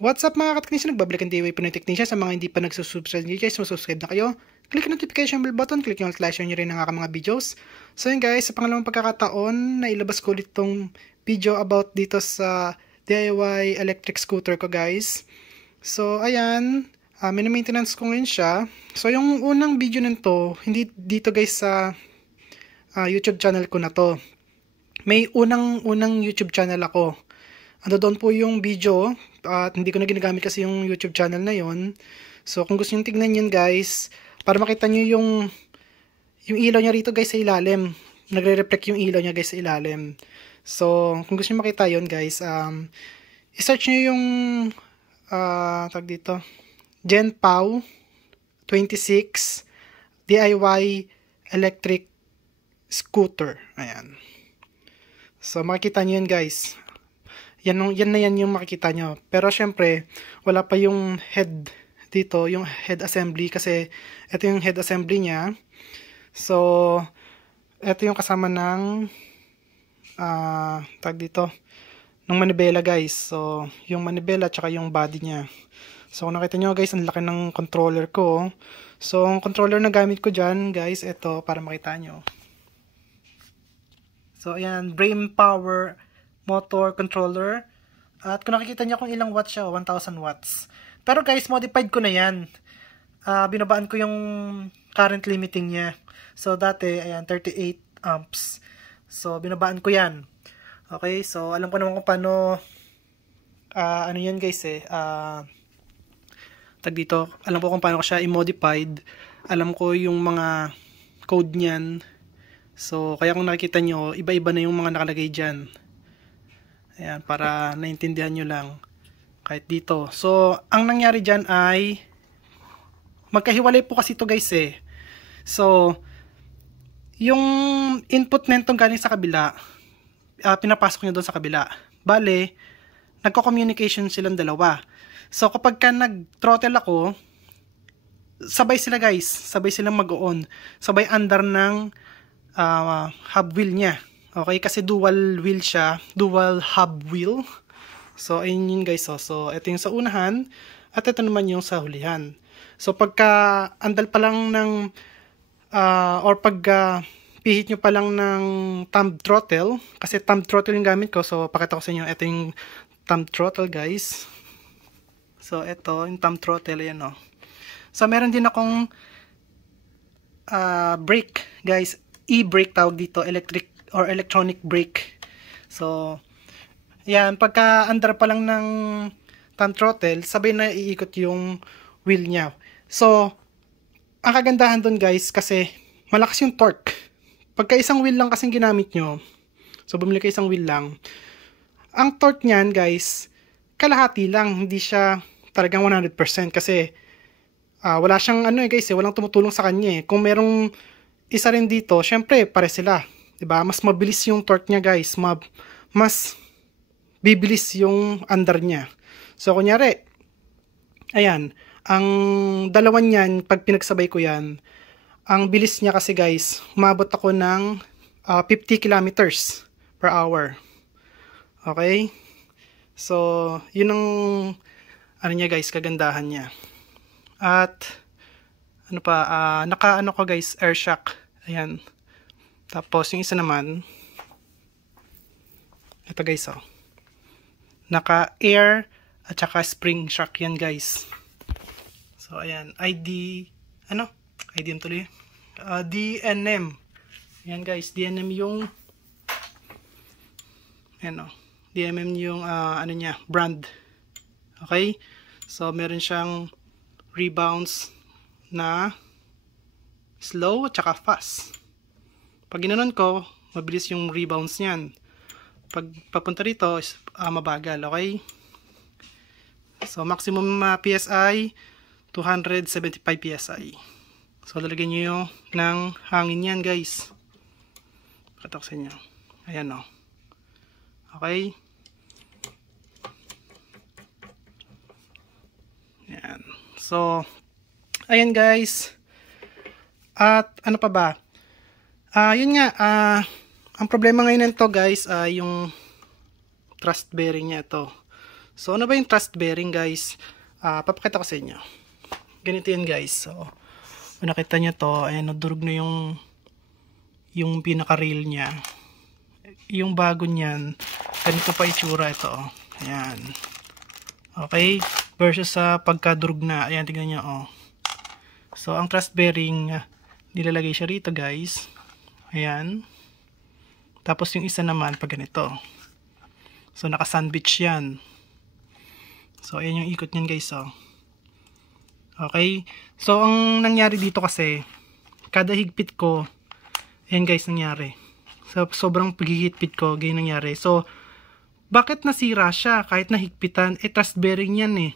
What's up mga ka-technician? Nagbabalik ang DIY Pinoy Technician. Sa mga hindi pa nagsusubscribe nyo guys, subscribe na kayo. Click ang notification bell button, click yung like, share nyo rin ang aking mga videos. So yun guys, sa pangalawang pagkakataon, nailabas ko ulit tong video about dito sa DIY electric scooter ko guys. So ayan, mini-maintenance ko ngayon siya. So yung unang video nito, hindi dito guys sa YouTube channel ko na to. May unang YouTube channel ako. Ano doon po yung video at hindi ko na ginagamit kasi yung YouTube channel na yon. So kung gusto niyo tignan yun guys, para makita niyo yung ilaw niya rito guys sa ilalim. Nagre-reflect yung ilaw niya guys sa ilalim. So kung gusto niyo makita yun guys, i-search niyo yung tag dito, Genpow 26 DIY electric scooter. Ayan. So makikita niyo yun guys. Yan na yan yung makikita nyo. Pero syempre, wala pa yung head dito, yung head assembly kasi ito yung head assembly niya. So, ito yung kasama ng tag dito, ng manibela guys. So, yung manibela tsaka yung body niya. So, kung nakita nyo guys, ang laki ng controller ko. So, ang controller na gamit ko dyan guys, ito para makita nyo. So, ayan, Brainpower motor controller. At kung nakikita niyo kung ilang watts siya, 1000 watts. Pero guys, modified ko na yan. Binabaan ko yung current limiting niya. So dati, ayan, 38 amps. So binabaan ko yan. Okay, so alam ko naman kung paano, ano yan guys tag dito, alam ko kung paano ko siya i-modified. Alam ko yung mga code niyan. So kaya kung nakikita nyo, iba-iba na yung mga nakalagay dyan. Ayan, para naintindihan nyo lang. Kahit dito. So, ang nangyari dyan ay magkahiwalay po kasi ito guys So, yung input nentong galing sa kabila, pinapasok nyo doon sa kabila. Bale, nagko-communication silang dalawa. So, kapag ka nag-throttle ako, sabay sila guys. Sabay silang mag-on. Sabay under ng hub wheel niya. Okay, kasi dual wheel siya, dual hub wheel. So, ayun yun guys. So, ito yung sa unahan, at ito naman yung sa hulihan. So, pagka andal pa lang ng, or pag pihit nyo pa lang ng thumb throttle, kasi thumb throttle yung gamit ko. So, pakita ko sa inyo, ito yung thumb throttle guys. So, ito, yung thumb throttle, ayan o. So, meron din akong brake guys, e-brake tawag dito, electronic brake. So, yan, pagka under pa lang ng thumb throttle, sabay na iikot yung wheel niya. So, ang kagandahan dun guys, kasi malakas yung torque. Pagka isang wheel lang kasing ginamit nyo, so bumili ka isang wheel lang, ang torque niyan guys, kalahati lang, hindi siya talagang 100% kasi wala siyang guys walang tumutulong sa kanya Kung merong isa rin dito, syempre pare sila. Diba? Mas mabilis yung torque niya guys. Mas bibilis yung under niya. So kunyari, ayan, ang dalawan niyan, pag pinagsabay ko yan, ang bilis niya kasi guys, umabot ako ng 50 kilometers per hour. Okay? So, yun ang ano niya guys, kagandahan niya. At ano pa, naka-ano ko guys, air shock. Ayan. Tapos, yung isa naman, ito guys, naka-air at saka spring shock yan guys. So, ayan, IDM tuloy. DNM. Ayan guys, DNM yung, ayan DNM yung, ano niya, brand. Okay? So, meron siyang rebounds na slow at saka fast. Pag ginanon ko, mabilis yung rebounds niyan. Pag papunta rito, mabagal, okay? So, maximum PSI, 275 PSI. So, lalagyan nyo ng hangin yan, guys. Katok sa inyo. Ayan, Okay? Ayan. So, ayan, guys. At, ano pa ba? Yun nga, ang problema ngayon nito guys, yung thrust bearing niya ito. So, ano ba yung thrust bearing, guys? Papakita ko sa inyo. Ganito yan, guys. So, kung nakita nyo to, ayan, durog na yung pinaka-rail niya. Yung bago niyan, ganito pa itsura ito. Ayan. Okay? Versus sa pagkadurog na. Ayan, tignan nyo, oh. So, ang thrust bearing, nilalagay siya rito, guys. Ayan. Tapos yung isa naman, pag ganito. So, naka-sandwich yan. So, ayan yung ikot niyan, guys, oh. Okay? So, ang nangyari dito kasi, kada higpit ko, ayan, guys, nangyari. So, sobrang paghihigpit ko, ganyan nangyari. So, bakit nasira siya kahit nahigpitan? Thrust bearing yan eh.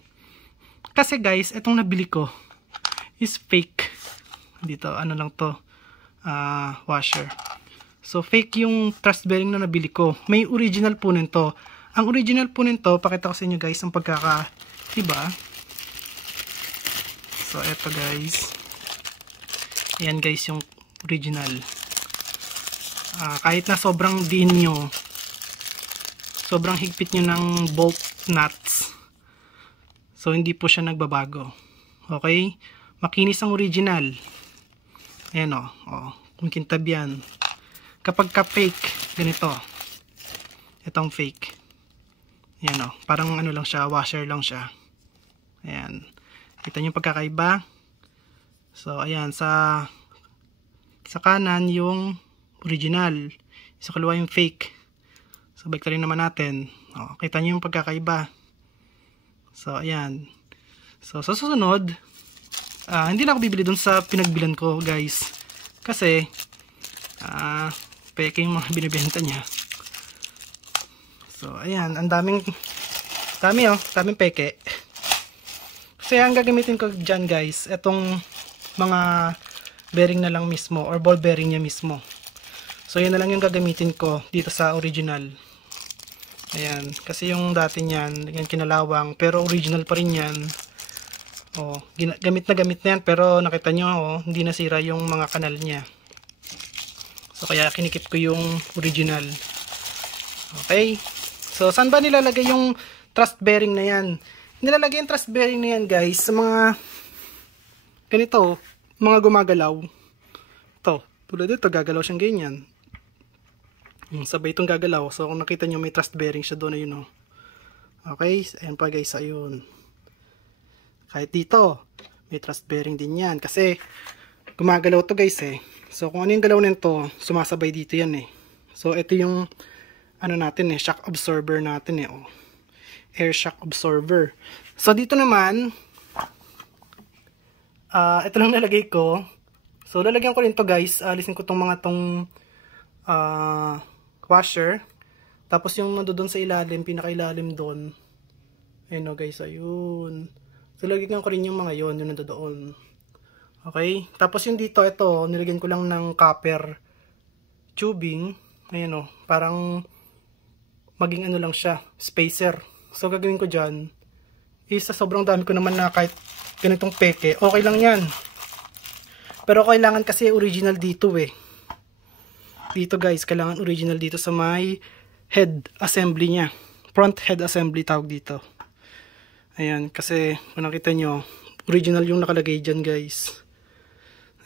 Kasi, guys, itong nabili ko is fake. Dito, ano lang to, washer. So, fake yung thrust bearing na nabili ko. May original po nito. Ang original po nito, pakita ko sa inyo, guys, ang diba? So, eto, guys. Ayan, guys, yung original. Kahit na sobrang din nyo, sobrang higpit nyo ng bolt nuts. So, hindi po siya nagbabago. Okay? Makinis ang original. Ayan, oh. Kung kintab yan. Kapag ka-fake, ganito. Itong fake. Ayan, parang ano lang siya, washer lang siya. Ayan. Kita nyo yung pagkakaiba. So, ayan, sa kanan yung original. Sa kaliwa yung fake. So, baliktarin naman natin. Kita nyo yung pagkakaiba. So, ayan. So, sa susunod, hindi na ako bibili dun sa pinagbilan ko, guys. Kasi, peke yung mga binibenta niya. So, ayan. Ang daming peke. Kasi ang gagamitin ko dyan, guys, itong mga bearing na lang mismo or ball bearing niya mismo. So, yan na lang yung gagamitin ko dito sa original. Ayan. Kasi yung dati niyan, yan kinalawang, pero original pa rin yan. Gamit na yan, pero nakita nyo, hindi nasira yung mga kanal niya. So, kaya kinikip ko yung original. Okay? So, saan ba nilalagay yung thrust bearing na yan? Nilalagay yung thrust bearing na yan, guys, sa mga ganito, mga gumagalaw. Ito, tulad dito, gagalaw siyang ganyan. Sabay itong gagalaw. So, kung nakita nyo, may thrust bearing siya doon, ayun, Okay? Ayan pa, guys, ayun. Kahit dito, may thrust bearing din yan. Kasi, gumagalaw to, guys, eh. So, kung ano yung galaw nito, sumasabay dito yan, eh. So, ito yung, natin, shock absorber natin, air shock absorber. So, dito naman, ito lang nalagay ko. So, lalagyan ko rin to, guys. Alisin ko tong washer. Tapos, yung nandoon sa ilalim, pinakailalim doon. Ayun, guys, ayun. So, lagyan ko rin yung mga yon, yung nandoon. Okay? Tapos yung dito, ito, nilagyan ko lang ng copper tubing. Ayan, parang maging lang siya, spacer. So, gagawin ko dyan, sa sobrang dami ko naman na kahit ganitong peke, okay lang yan. Pero kailangan kasi original dito, Dito, guys, kailangan original dito sa may head assembly niya. Front head assembly tawag dito. Ayan, kasi kung nakita nyo, original yung nakalagay dyan, guys.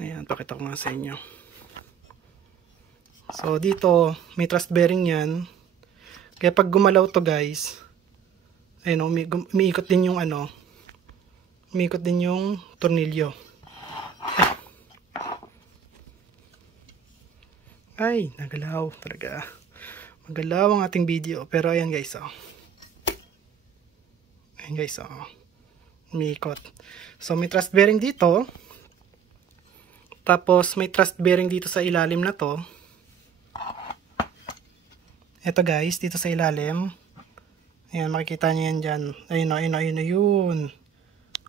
Ayan, pakita ko nga sa inyo. So, dito, may thrust bearing yan. Kaya pag gumalaw to, guys, ayun, umiikot din yung umiikot din yung tornilyo. Ay, nagalaw talaga. Magalaw ang ating video. Pero ayan, guys, Ayan, guys, umiikot. So, may thrust bearing dito. Tapos, may thrust bearing dito sa ilalim na to. Ito, guys, dito sa ilalim. Ayan, makikita nyo yan dyan. Ayun.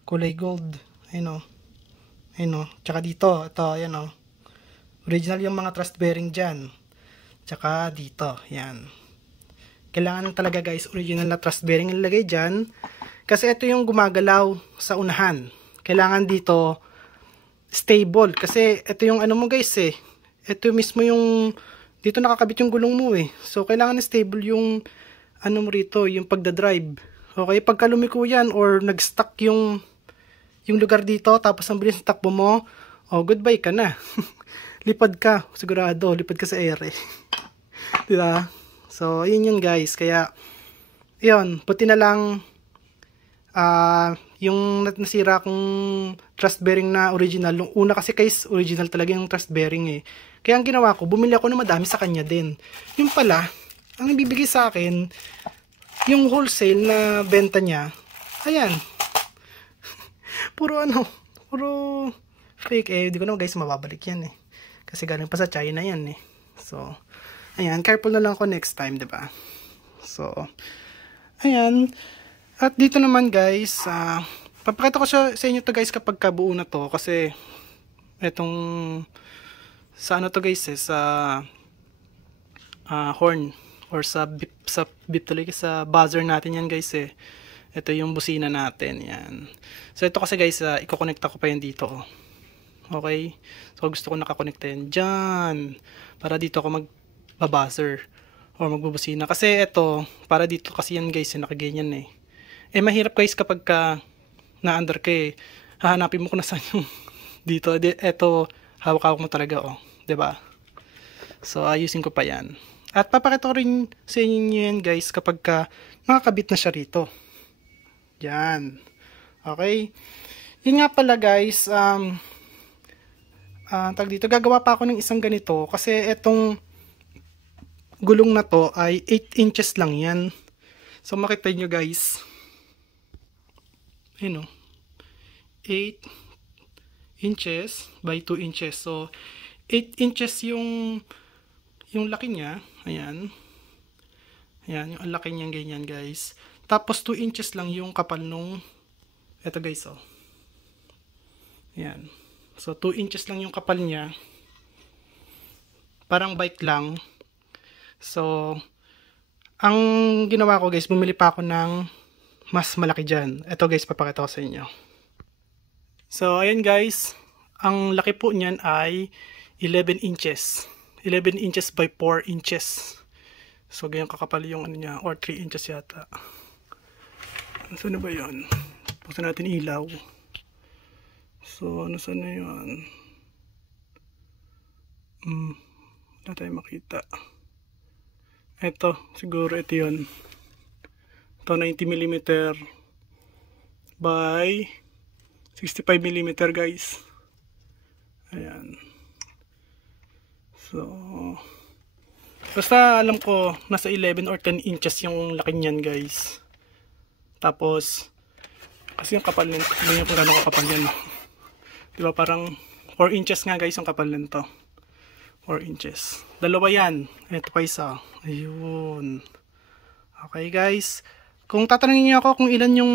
Kulay gold. Ayun. Tsaka dito, ito, ayan, original yung mga thrust bearing dyan. Tsaka dito, yan. Kailangan talaga, guys, original na thrust bearing ilagay dyan. Kasi ito yung gumagalaw sa unahan. Kailangan dito stable. Kasi ito yung mo, guys, Ito mismo yung dito nakakabit yung gulong mo, So, kailangan stable yung mo rito, yung pagdadrive. Okay, pagka lumiko yan or nag-stuck yung lugar dito, tapos ang bilis ng takbo mo, oh, goodbye ka na. Lipad ka, sigurado, lipad ka sa ere. Diba? So, yun guys. Kaya, yun, puti na lang yung nasira kong thrust bearing na original. Nung una kasi guys, original talaga yung thrust bearing eh. Kaya ang ginawa ko, bumili ako ng madami sa kanya din. Yung pala, ang ibibigay sa akin, yung wholesale na benta niya, ayan. Puro fake eh. Di ko naman guys mababalik yan eh. Kasi galing pa sa China yan eh. So, ayan, careful na lang ako next time, diba? So, ayan. At dito naman guys, papakita ko sa inyo to guys kapag kabuo na to. Kasi, etong, sa ano to guys eh, sa horn. Or sa beep talaga, sa buzzer natin yan guys eh. Ito yung busina natin, yan. So, ito kasi guys, i-connect ko pa yan dito. Oh. Okay? So, gusto ko nakakonekta yan dyan. Para dito ako magbabuzzer. Or magbubusina. Kasi ito, para dito kasi yan guys, nakaganyan eh. Eh, mahirap guys kapag na-under ka eh. Hahanapin mo kung nasaan yung dito. Ito, hawak-hawak mo talaga oh. 'Di ba? So, ayusin ko pa yan. At papakita ko rin sa inyo yan guys kapag nakakabit na siya rito. Yan. Okay? Yun nga pala guys, tag dito, gagawa pa ako ng isang ganito kasi etong gulong na to ay 8 inches lang yan. So makita nyo guys, you know, 8 inches by 2 inches. So 8 inches yung laki niya. Ayan. Ayan, yung laki niya ganyan guys. Tapos 2 inches lang yung kapal nung eto guys oh. Ayan. So 2 inches lang yung kapal niya. Parang bike lang. So ang ginawa ko guys, bumili pa ako ng mas malaki dyan. Ito guys, papakita ko sa inyo. So ayan guys, ang laki po niyan ay 11 inches. 11 inches by 4 inches. So ganyan kakapal yung ano niya, or 3 inches yata. Saan na ba yun? Buksan natin ilaw. So ano saan na yun? Wala tayong makita. Ito, siguro ito yun. Ito 90mm by 65mm guys. Ayan. So, basta alam ko nasa 11 or 10 inches yung laki niyan guys. Tapos, kasi yung kapal nito, hindi kung gano'n kapal yan. Diba parang 4 inches nga guys yung kapal nito. 4 inches. Dalawa yan. Ito pa isa. Ayun. Okay guys. Kung tatanungin niyo ako kung ilan yung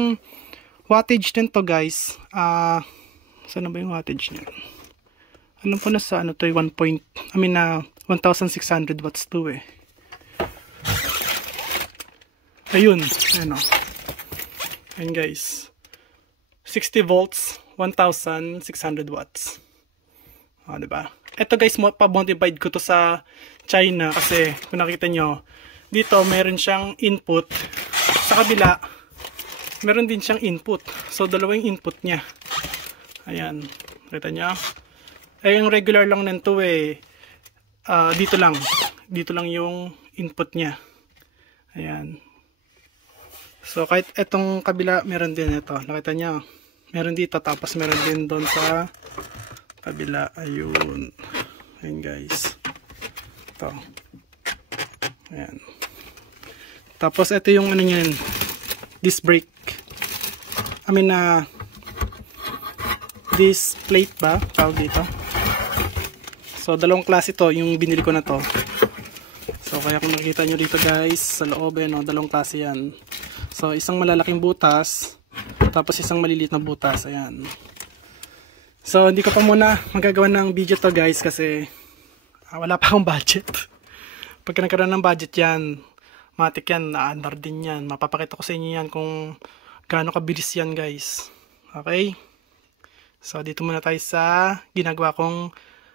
wattage nito guys. Saan na ba yung wattage niya? Alam ko na sa ano to, 1600 watts to eh. Ayun. Ayun o. Ayun guys. 60 volts, 1600 watts. O, diba? Ito guys, pa-modified ko to sa China kasi kung nakita nyo, dito meron siyang input. Sa kabila, meron din siyang input. So, dalawang input niya. Ayan. Kita nyo? Eh, yung regular lang nito eh, dito lang. Dito lang yung input niya. Ayan. So, kahit etong kabila, meron din ito. Nakita nyo? Meron dito, tapos meron din doon sa kabila. Ayun. Ayun guys. Ito. Ayan. Tapos ito yung ano nyan, disc brake. I mean disc plate ba? Tawag dito. So dalawang klase to, yung binili ko na to. So kaya kung nakikita nyo dito guys, sa loob no, dalawang klase yan. So isang malalaking butas, tapos isang maliliit na butas. Ayan. So hindi ko pa muna magagawa ng video to guys kasi wala pa akong budget. Pagka nagkaroon ng budget yan, matik yan, na-under din yan. Mapapakita ko sa inyo yan kung gaano kabilis yan guys. Okay? So dito muna tayo sa ginagawa kong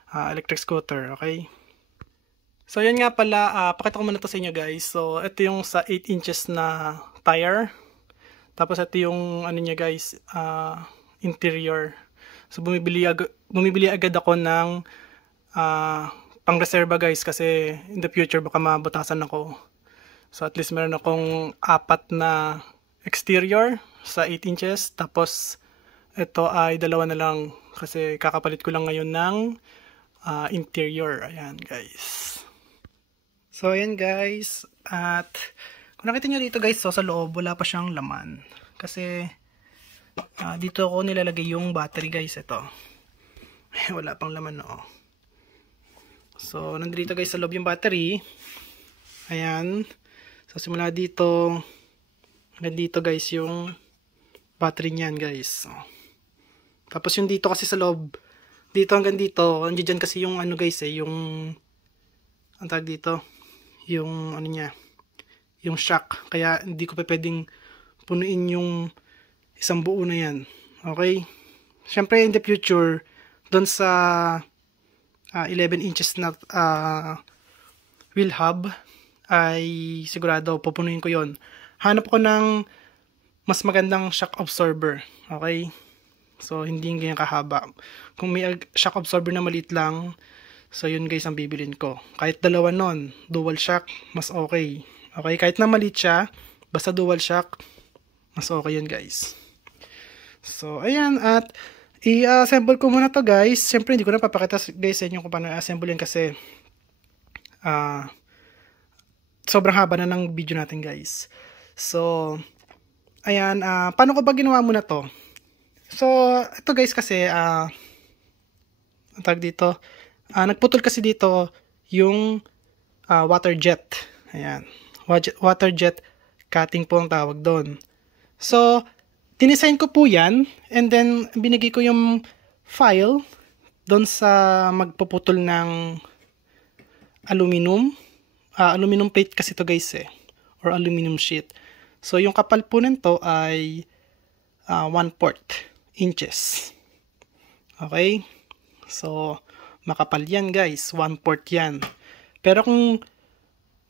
electric scooter. Okay? So yan nga pala, pakita ko muna to sa inyo guys. So ito yung sa 8 inches na tire. Tapos ito yung ano niya guys, interior. So bumibili agad ako ng pang-reserva guys kasi in the future baka mabutasan ako. So at least meron akong 4 na exterior sa 8 inches. Tapos ito ay 2 na lang kasi kakapalit ko lang ngayon ng interior. Ayan guys. So ayan guys. At kung nakita nyo dito guys, so sa loob wala pa siyang laman. Kasi dito ako nilalagay yung battery guys. Ito. Wala pang laman no. So nandito guys sa loob yung battery. Ayan. So simula dito hanggang dito guys yung battery niyan guys. So, tapos yung dito kasi sa loob, dito hanggang dito, andiyan kasi yung ano guys yung ang tawag dito, yung ano niya, yung shock. Kaya hindi ko pa pwedeng punuin yung isang buo na yan. Okay? Syempre in the future, doon sa 11 inches na wheel hub, ay sigurado pupunuin ko yon. Hanap ko ng mas magandang shock absorber. Okay? So, hindi yung ganyan kahaba. Kung may shock absorber na maliit lang, so yun guys ang bibilin ko. Kahit 2 nun, dual shock, mas okay. Okay? Kahit na maliit siya, basta dual shock, mas okay yun guys. So, ayan. At i-assemble ko muna to guys. Siyempre, hindi ko na papakita guys sa inyo kung paano i-assemble yan kasi sobrang haba na ng video natin guys. So, ayan. Paano ko ba ginawa muna to? So, ito guys kasi, ang tawag dito, nagputol kasi dito yung water jet. Ayan. Water jet cutting po ang tawag doon. So, dinesign ko po yan and then binigay ko yung file doon sa magpuputol ng aluminum. Aluminum plate kasi to guys or aluminum sheet. So, yung kapal po nito ay 1/4 inches. Okay? So, makapal yan guys. 1/4 yan. Pero kung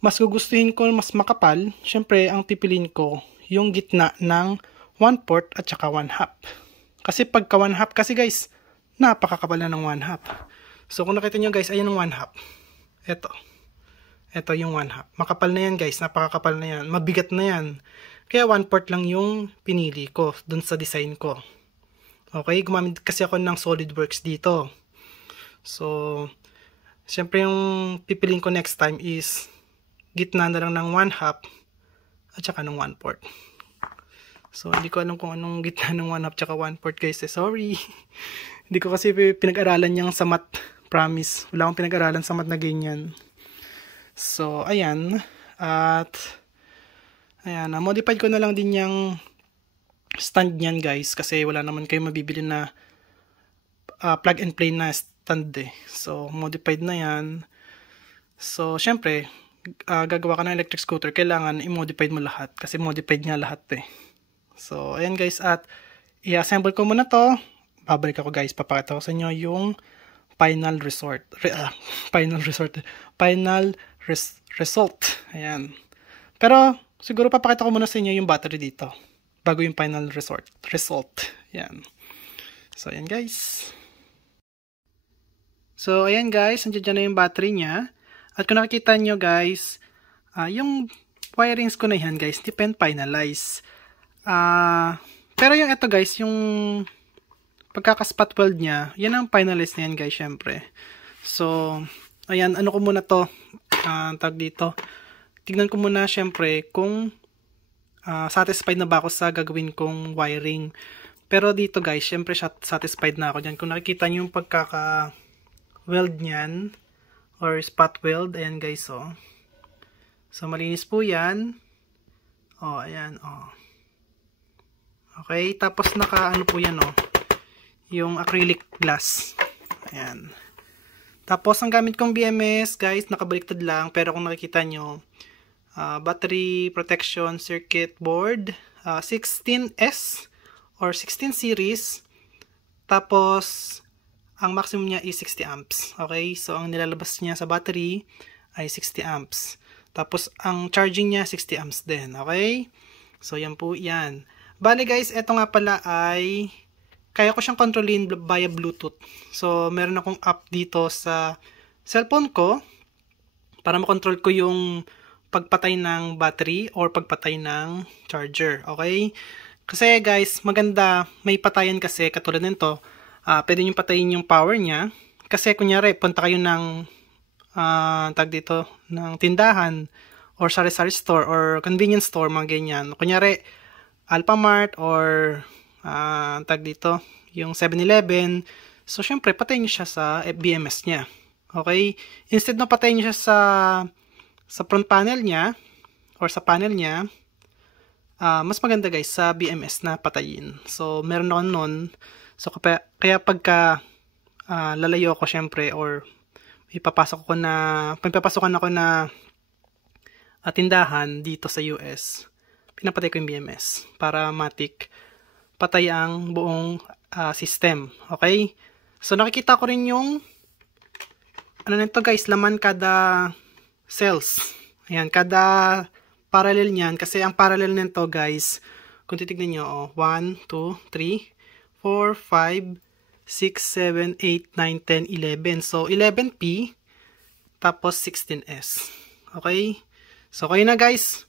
mas gugustuhin ko mas makapal, syempre ang pipiliin ko yung gitna ng 1/4 at saka 1/2. Kasi pagka 1/2 kasi guys, napakakapal na ng 1/2. So, kung nakita nyo guys, ayan ang 1/2. Ito yung 1/2. Makapal na yan guys. Napakakapal na yan. Mabigat na yan. Kaya 1/4 lang yung pinili ko dun sa design ko. Okay, gumamit kasi ako ng SolidWorks dito. So, syempre yung pipiliin ko next time is gitna na lang ng 1/2 at saka ng 1/4. So, hindi ko alam kung anong gitna ng 1/2 at saka 1/4 guys. Sorry. Hindi ko kasi pinag-aralan yung sa math. Promise. Wala akong pinag-aralan sa math na ganyan. So, ayan. At, ayan. Modified ko na lang din yung stand niyan guys kasi wala naman kayo mabibili na plug and play na stand So modified na yan. So syempre gagawa ka ng electric scooter, kailangan i-modified mo lahat kasi modified nga lahat So ayan guys, at i-assemble ko muna to. Babalik ako guys, papakita ko sa inyo yung final result. Ayan. Pero siguro papakita ko muna sa inyo yung battery dito bago yung final result. Yan. So, ayan guys. So, ayan guys. Nandiyan na yung battery niya. At kung nakikita nyo guys, yung wirings ko na yan guys, hindi pa finalize. Pero yung ito guys, yung pagkakaspot weld niya, yan ang finalize na yan guys, syempre. So, ayan, ano ko muna to, tag dito. Tignan ko muna syempre kung satisfied na ba ako sa gagawin kong wiring. Pero dito guys, syempre satisfied na ako dyan. Kung nakikita nyo yung pagkaka-weld nyan, or spot weld, ayan guys, oh. So, malinis po yan. Oh, ayan, oh. Okay, tapos ano po yan, oh. Yung acrylic glass. Ayan. Tapos, ang gamit kong BMS, guys, nakabaliktad lang. Pero kung nakikita nyo, battery protection circuit board 16S or 16 series. Tapos ang maximum niya is 60 amps. Okay, so ang nilalabas niya sa battery ay 60 amps. Tapos ang charging niya 60 amps din. Okay, so yan po yan. Bale guys, eto nga pala ay kaya ko siyang kontrolin via Bluetooth. So, meron akong app dito sa cellphone ko para makontrol ko yung pagpatay ng battery or pagpatay ng charger. Okay? Kasi guys, maganda may patayan kasi katulad nito. Pwede nyo patayin yung power niya. Kasi kunyari, punta kayo ng ng tindahan or sari-sari store or convenience store, mga ganyan. Kunyari, Alphamart or yung 7-Eleven. So, syempre, patayin nyo siya sa BMS niya. Okay? Instead na patayin nyo siya sa front panel niya or sa panel niya, mas maganda guys sa BMS na patayin. So, meron ako nun. So, kaya pagka lalayo ako syempre or pagpapasukan ako na tindahan dito sa US, pinapatay ko yung BMS para matik patay ang buong system. Okay? So, nakikita ko rin yung ano nito guys, laman kada cells. Ayan, kada parallel niyan. Kasi ang parallel nito guys, kung titignan nyo, 1, 2, 3, 4, 5, 6, 7, 8, 9, 10, 11. So, 11P, tapos 16S. Okay? So, kayo na guys,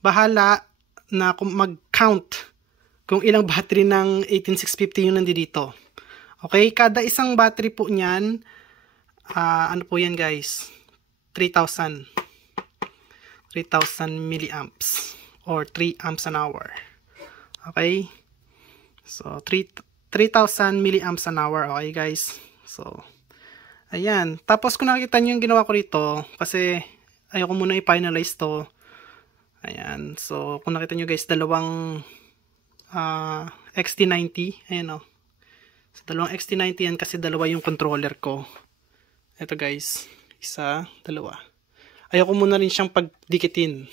bahala na kung mag-count kung ilang battery ng 18650 yung nandito. Okay? Kada isang battery po niyan, ano po yan guys? 3,000 milliamps or 3 amps an hour. Okay? So, 3,000 milliamps an hour. Okay guys? So, ayan. Tapos kung nakikita nyo yung ginawa ko rito, kasi ayoko muna i-finalize to. Ayan. So, kung nakita nyo guys, dalawang XT90. Ayan o. So, dalawang XT90 yan kasi dalawa yung controller ko. Ito guys. Isa, dalawa. Ayoko muna rin siyang pagdikitin.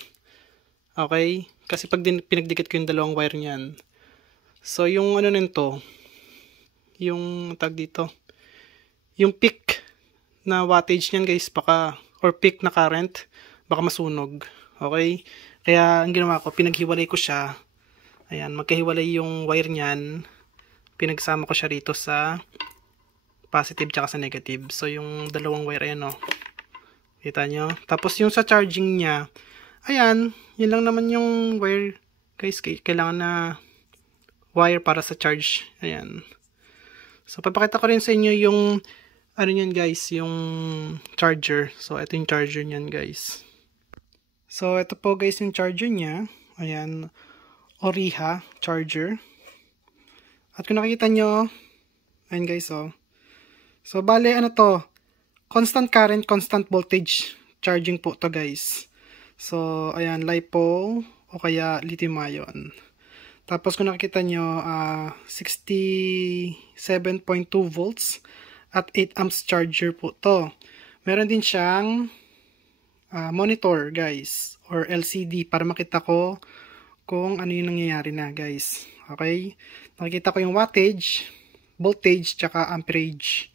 Okay? Kasi pag pinagdikit ko yung dalawang wire niyan. So, yung ano nito, yung yung peak na wattage niyan guys, or peak na current, baka masunog. Okay? Kaya, ang ginawa ko, pinaghiwalay ko siya. Ayan, magkahiwalay yung wire niyan. Pinagsama ko siya rito sa positive tsaka sa negative. So, yung dalawang wire, ayan o. Kita nyo? Tapos, yung sa charging niya, ayan, yun lang naman yung wire. Guys, kailangan na wire para sa charge. Ayan. So, papakita ko rin sa inyo yung, ano yan guys, yung charger. So, ito yung charger niyan guys. So, ito po guys yung charger niya. Ayan. Oriha charger. At kung nakikita nyo, ayan guys, oh. So, bale, ano to? Constant current, constant voltage charging po to guys. So, ayan, LiPo o kaya lithium ion. Tapos, kung nakikita nyo, 67.2 volts at 8 amps charger po to. Meron din siyang monitor guys, or LCD para makita ko kung ano yung nangyayari na guys. Okay? Nakikita ko yung wattage, voltage, tsaka amperage.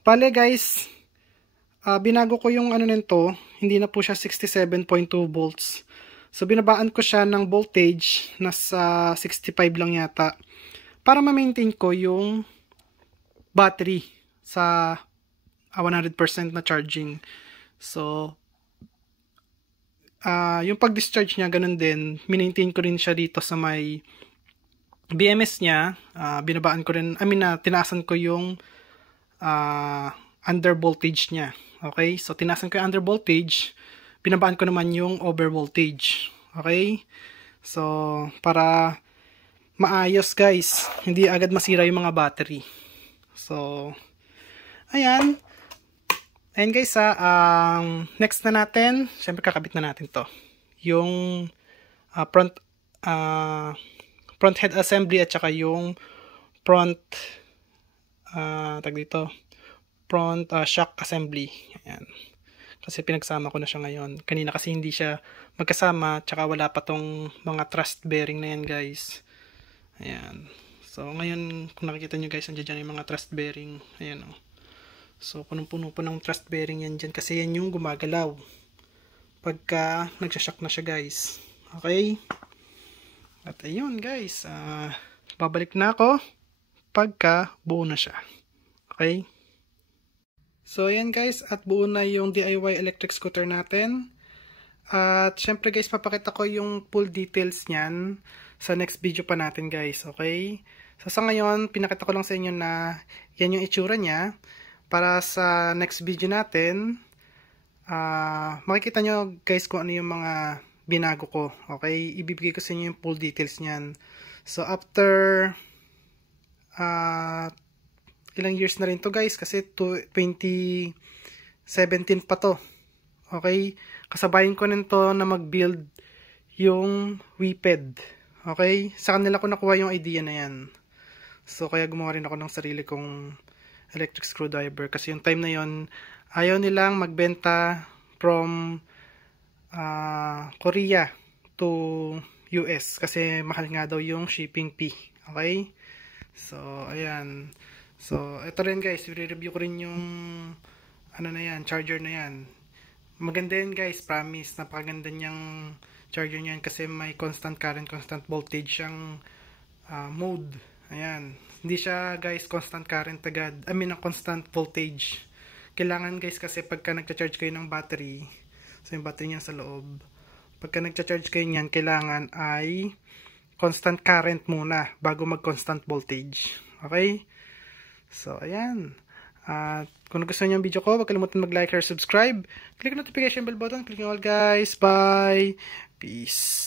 Pale guys, binago ko yung ano nito, hindi na po siya 67.2 volts. So binabaan ko siya ng voltage, nasa 65 lang yata, para ma-maintain ko yung battery sa 100% na charging. So, yung pag-discharge niya, ganun din. Minaintain ko rin siya dito sa may BMS niya. Binabaan ko rin, tinaasan ko yung under voltage niya. Okay? So, tinaasan ko yung under voltage. Binabaan ko naman yung over voltage. Okay? So, para maayos guys. Hindi agad masira yung mga battery. So, ayan. Ayan guys, next na natin, syempre kakabit na natin to. Yung front head assembly at saka yung front shock assembly. Ayan. Kasi pinagsama ko na siya ngayon. Kanina kasi hindi siya magkasama, tsaka wala pa tong mga thrust bearing na yan guys. Ayan. So ngayon, kung nakikita nyo guys, andyan dyan yung mga thrust bearing. Ayan o. So, punong-puno po ng thrust bearing yan dyan kasi yan yung gumagalaw pagka nagsashock na siya guys. Okay? At ayun guys, babalik na ako pagka buo na siya. Okay? So ayan guys, at buo na yung DIY electric scooter natin. At syempre guys, papakita ko yung full details niyan sa next video pa natin guys, okay? So sa ngayon, pinakita ko lang sa inyo na yan yung itsura niya. Para sa next video natin, makikita nyo guys kung ano yung mga binago ko, okay? Ibibigay ko sa inyo yung full details niyan. So after ilang years na rin to guys, kasi 2017 pa to. Okay? Kasabayan ko nito na mag-build yung WIPED. Okay? Sa kanila ko nakuha yung idea na yan. So kaya gumawa rin ako ng sarili kong electric screwdriver. Kasi yung time na yon ayaw nilang magbenta from Korea to US. Kasi mahal nga daw yung shipping fee. Okay? So, ayan. So, ito rin guys, i-review ko rin yung ano na yan, charger na yan. Maganda yan guys, promise. Napakaganda niyang charger niyan kasi may constant current, constant voltage siyang mode. Ayan. Hindi siya guys constant current agad. I mean, constant voltage. Kailangan guys kasi pagka nagcha-charge kayo ng battery, so yung battery niya sa loob, pagka nagcha-charge kayo niyan, kailangan ay constant current muna bago mag-constant voltage. Okay? So, ayan. At kung nagustuhan niyo ang video ko, huwag kalimutan mag-like or subscribe. Click the notification bell button. Click nyo all guys. Bye! Peace!